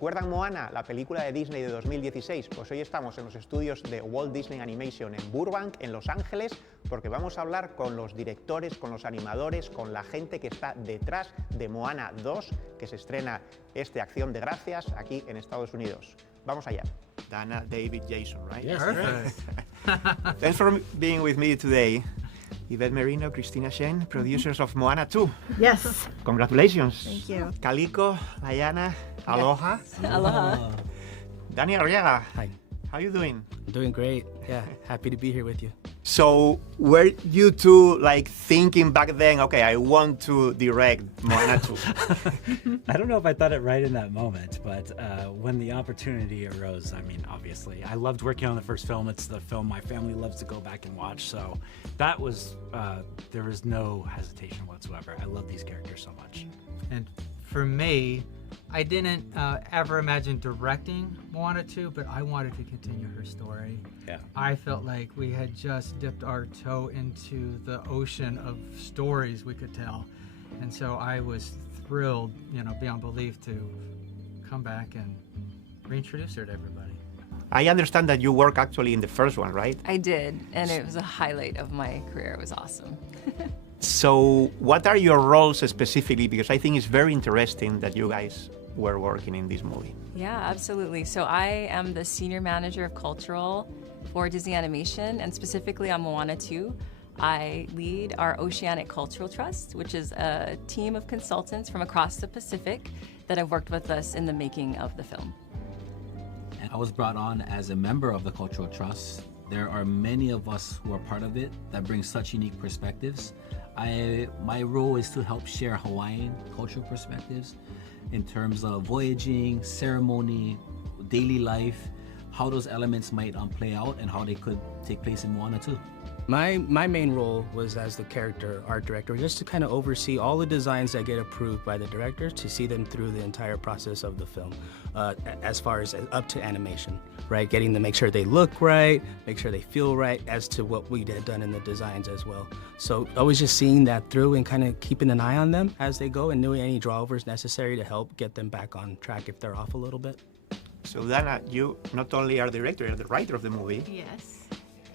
¿Recuerdan Moana, la película de Disney de 2016? Pues hoy estamos en los estudios de Walt Disney Animation en Burbank, en Los Ángeles, porque vamos a hablar con los directores, con los animadores, con la gente que está detrás de Moana 2, que se estrena Acción de Gracias aquí en Estados Unidos. Vamos allá. Dana, David, Jason, right? Yes, perfect. Thanks for being with me today. Yvette Merino, Cristina Shen, producers of Moana 2. Yes. Congratulations. Thank you. Calico, Diana, aloha. Aloha. Danny Arriaga. Hi. How you doing? I'm doing great. Yeah, happy to be here with you. So, were you two like thinking back then, okay, I want to direct Moana 2? I don't know if I thought it right in that moment, but when the opportunity arose, I mean, obviously, I loved working on the first film. It's the film my family loves to go back and watch. So that was, there was no hesitation whatsoever. I love these characters so much. And for me, I didn't ever imagine directing Moana 2, but I wanted to continue her story. Yeah. I felt like we had just dipped our toe into the ocean of stories we could tell. And so I was thrilled, beyond belief to come back and reintroduce her to everybody. I understand that you work actually in the first one, right? I did, and it was a highlight of my career. It was awesome. So, what are your roles specifically? Because I think it's very interesting that you guys were working in this movie. Yeah, absolutely. So I am the Senior Manager of Cultural for Disney Animation, and specifically on Moana 2. I lead our Oceanic Cultural Trust, which is a team of consultants from across the Pacific that have worked with us in the making of the film. I was brought on as a member of the Cultural Trust. There are many of us who are part of it that bring such unique perspectives. My role is to help share Hawaiian cultural perspectives in terms of voyaging, ceremony, daily life, how those elements might play out and how they could take place in Moana 2. My main role was as the character art director, just to kind of oversee all the designs that get approved by the director, to see them through the entire process of the film, as far as up to animation, right? Getting to make sure they look right, make sure they feel right, as to what we had done in the designs as well. So always just seeing that through and kind of keeping an eye on them as they go and doing any drawovers necessary to help get them back on track if they're off a little bit. So, Dana, you not only are the director, you're the writer of the movie. Yes.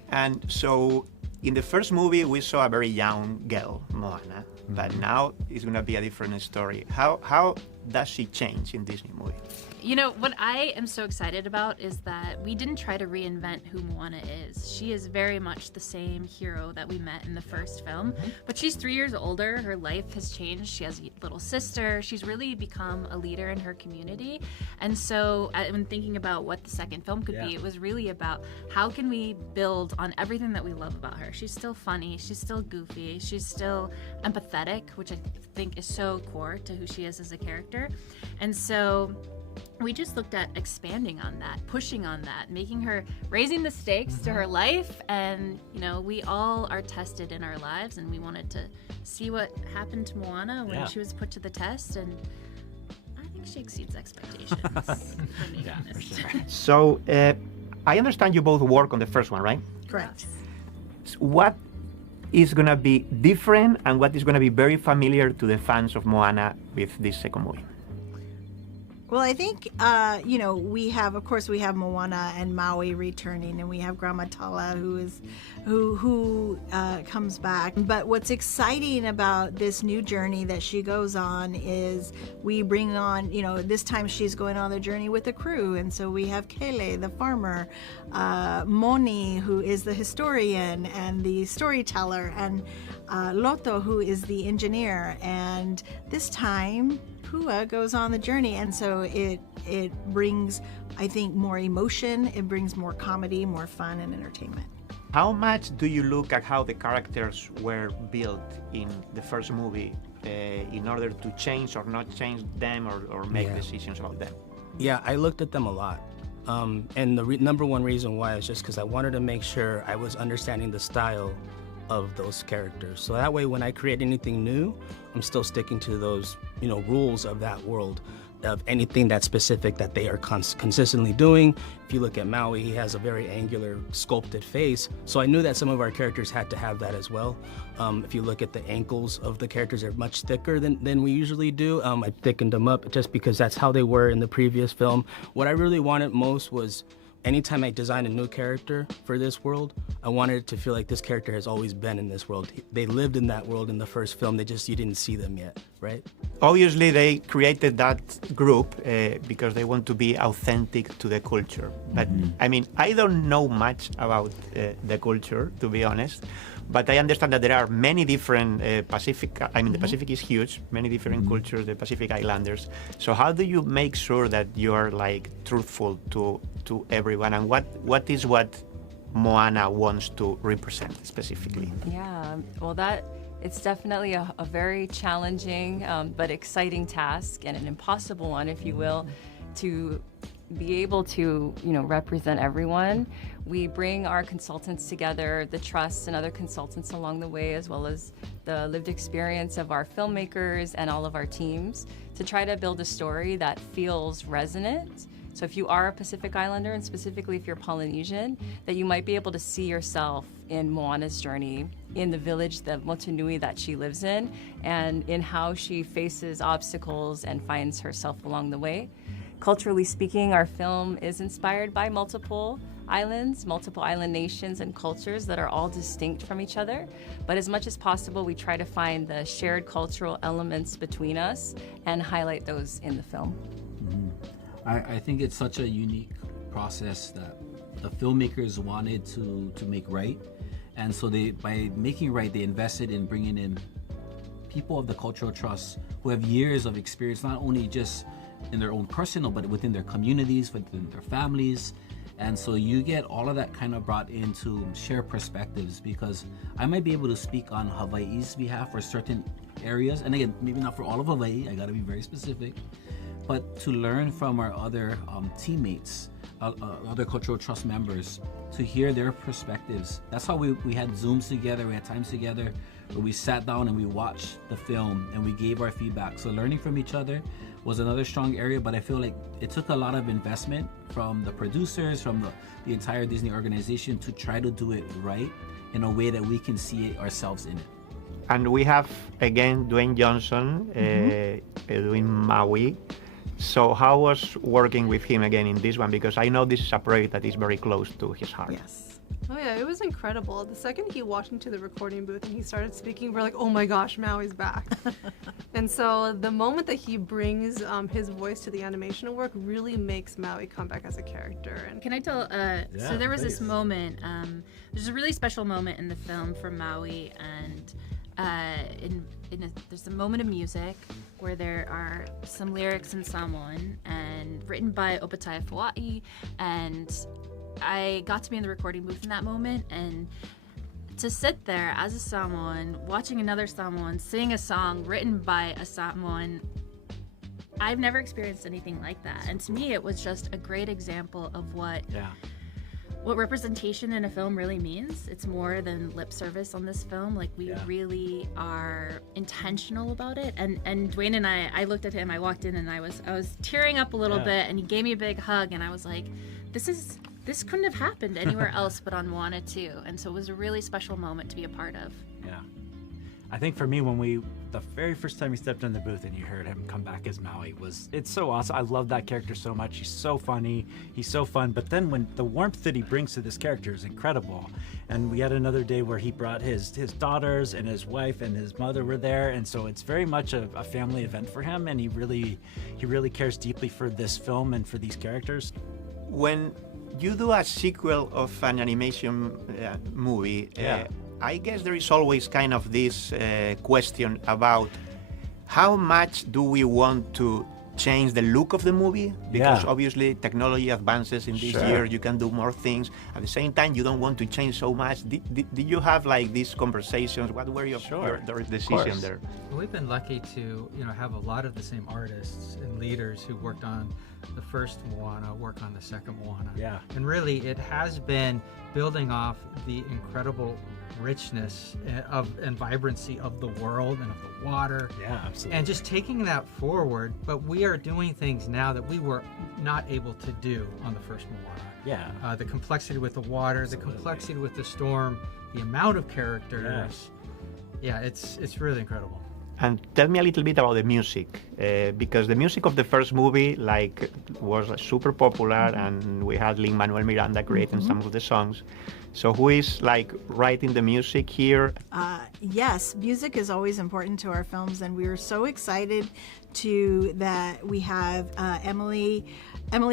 And so, in the first movie, we saw a very young girl, Moana, but now it's going to be a different story. How does she change in Disney movie? You know, what I am so excited about is that we didn't try to reinvent who Moana is. She is very much the same hero that we met in the first film, but she's 3 years older. Her life has changed. She has a little sister. She's really become a leader in her community. And so when thinking about what the second film could be, it was really about how can we build on everything that we love about her. She's still funny. She's still goofy. She's still empathetic, which I think is so core to who she is as a character. And so we just looked at expanding on that, pushing on that, making her, raising the stakes to her life. And, we all are tested in our lives, and we wanted to see what happened to Moana when she was put to the test. And I think she exceeds expectations, for being honest. For sure. So, I understand you both work on the first one, right? Correct. What is going to be different and what is going to be very familiar to the fans of Moana with this second movie? Well, I think, we have Moana and Maui returning, and we have Grandma Tala who comes back. But what's exciting about this new journey that she goes on is we bring on, this time she's going on the journey with a crew. And so we have Kele, the farmer, Moni, who is the historian and the storyteller, and Loto, who is the engineer. And this time, Pua goes on the journey, and so it brings, I think, more emotion, it brings more comedy, more fun and entertainment. How much do you look at how the characters were built in the first movie in order to change or not change them or make decisions about them? Yeah, I looked at them a lot. And the number one reason why is just because I wanted to make sure I was understanding the style of those characters. So that way when I create anything new, I'm still sticking to those, rules of that world. of anything that's specific that they are consistently doing. If you look at Maui, he has a very angular, sculpted face. So I knew that some of our characters had to have that as well. If you look at the ankles of the characters, they're much thicker than we usually do. I thickened them up just because that's how they were in the previous film. What I really wanted most was anytime I design a new character for this world, I wanted it to feel like this character has always been in this world. They lived in that world in the first film, you didn't see them yet, right? Obviously, they created that group because they want to be authentic to the culture. But I mean, I don't know much about the culture, to be honest. But I understand that there are many different Pacific, I mean, the Pacific is huge, many different cultures, the Pacific Islanders. So how do you make sure that you are like truthful to everyone? And what is what Moana wants to represent specifically? Yeah, well, it's definitely a very challenging but exciting task, and an impossible one, if you will, to be able to, represent everyone. We bring our consultants together, the trusts and other consultants along the way, as well as the lived experience of our filmmakers and all of our teams, to try to build a story that feels resonant. So if you are a Pacific Islander, and specifically if you're Polynesian, that you might be able to see yourself in Moana's journey, in the village, the Motunui that she lives in, and in how she faces obstacles and finds herself along the way. Culturally speaking, our film is inspired by multiple island nations and cultures that are all distinct from each other. But as much as possible, we try to find the shared cultural elements between us and highlight those in the film. I think it's such a unique process that the filmmakers wanted to make right. And so by making right, they invested in bringing in people of the cultural trust who have years of experience, not only just in their own personal, but within their communities, within their families. And so you get all of that kind of brought into share perspectives, because I might be able to speak on Hawaii's behalf for certain areas. And again, maybe not for all of Hawaii, I gotta be very specific, but to learn from our other teammates, other cultural trust members, to hear their perspectives. That's how we had Zooms together, we had times together where we sat down and we watched the film and we gave our feedback. So learning from each other was another strong area, but I feel like it took a lot of investment from the producers, from the entire Disney organization to try to do it right in a way that we can see it ourselves in it. And we have, again, Dwayne Johnson doing Maui. So how was working with him again in this one? Because I know this is a project that is very close to his heart. Yes. Oh yeah, it was incredible. The second he walked into the recording booth and he started speaking, we're like, oh my gosh, Maui's back. And so the moment that he brings his voice to the animation work really makes Maui come back as a character. And Can I tell? So there was this moment. There's a really special moment in the film for Maui, and there's a moment of music where there are some lyrics in Samoan and written by Opataya Fua'i, and I got to be in the recording booth in that moment, and to sit there as a Samoan, watching another Samoan sing a song written by a Samoan, I've never experienced anything like that. And to me, it was just a great example of what representation in a film really means. It's more than lip service on this film. Like, we really are intentional about it. And Dwayne and I looked at him, I walked in and I was tearing up a little bit, and he gave me a big hug, and I was like, this couldn't have happened anywhere else but on Moana 2. And so it was a really special moment to be a part of. Yeah. I think for me, the very first time he stepped in the booth and you heard him come back as Maui, it's so awesome. I love that character so much. He's so funny. He's so fun. But then when the warmth that he brings to this character is incredible. And we had another day where he brought his daughters and his wife and his mother were there. And so it's very much a family event for him. And he really cares deeply for this film and for these characters. When you do a sequel of an animation movie, I guess there is always kind of this question about how much do we want to change the look of the movie? Because obviously technology advances in this year, you can do more things. At the same time, you don't want to change so much. Did you have like these conversations? What were your decisions there? We've been lucky to, have a lot of the same artists and leaders who worked on the first Moana work on the second Moana. Yeah. And really, it has been building off the incredible richness and vibrancy of the world and of the water. Yeah, absolutely. And just taking that forward, but we are doing things now that we were not able to do on the first Moana. Yeah. The complexity with the water, Absolutely. the complexity with the storm, the amount of characters. Yeah, it's really incredible. And tell me a little bit about the music, because the music of the first movie was super popular, and we had Lin-Manuel Miranda creating some of the songs. So who is writing the music here? Yes, music is always important to our films, and we were so excited that we have Emily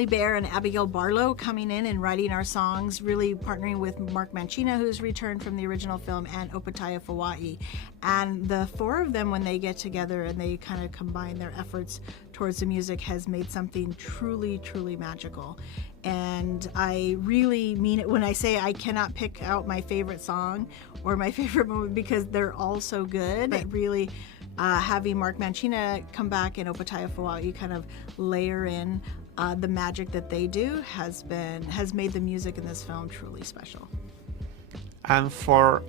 Bear and Abigail Barlow coming in and writing our songs, really partnering with Mark Mancina, who's returned from the original film, and Opataya Fawai. And the four of them, when they get together and they kind of combine their efforts towards the music, has made something truly, truly magical. And I really mean it when I say I cannot pick out my favorite song or my favorite moment, because they're all so good. But really, having Mark Mancina come back and Opataya Fawai kind of layer in the magic that they do has made the music in this film truly special. And for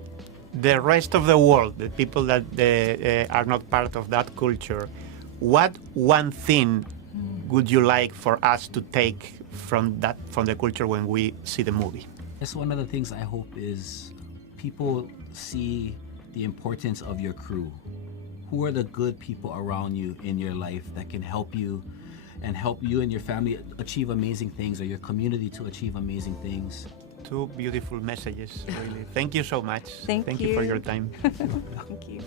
the rest of the world, the people that are not part of that culture, what one thing would you like for us to take from the culture when we see the movie? That's one of the things I hope is people see the importance of your crew. Who are the good people around you in your life that can help you and your family achieve amazing things, or your community to achieve amazing things? Two beautiful messages, really. Thank you so much. Thank you for you. your time. Thank you.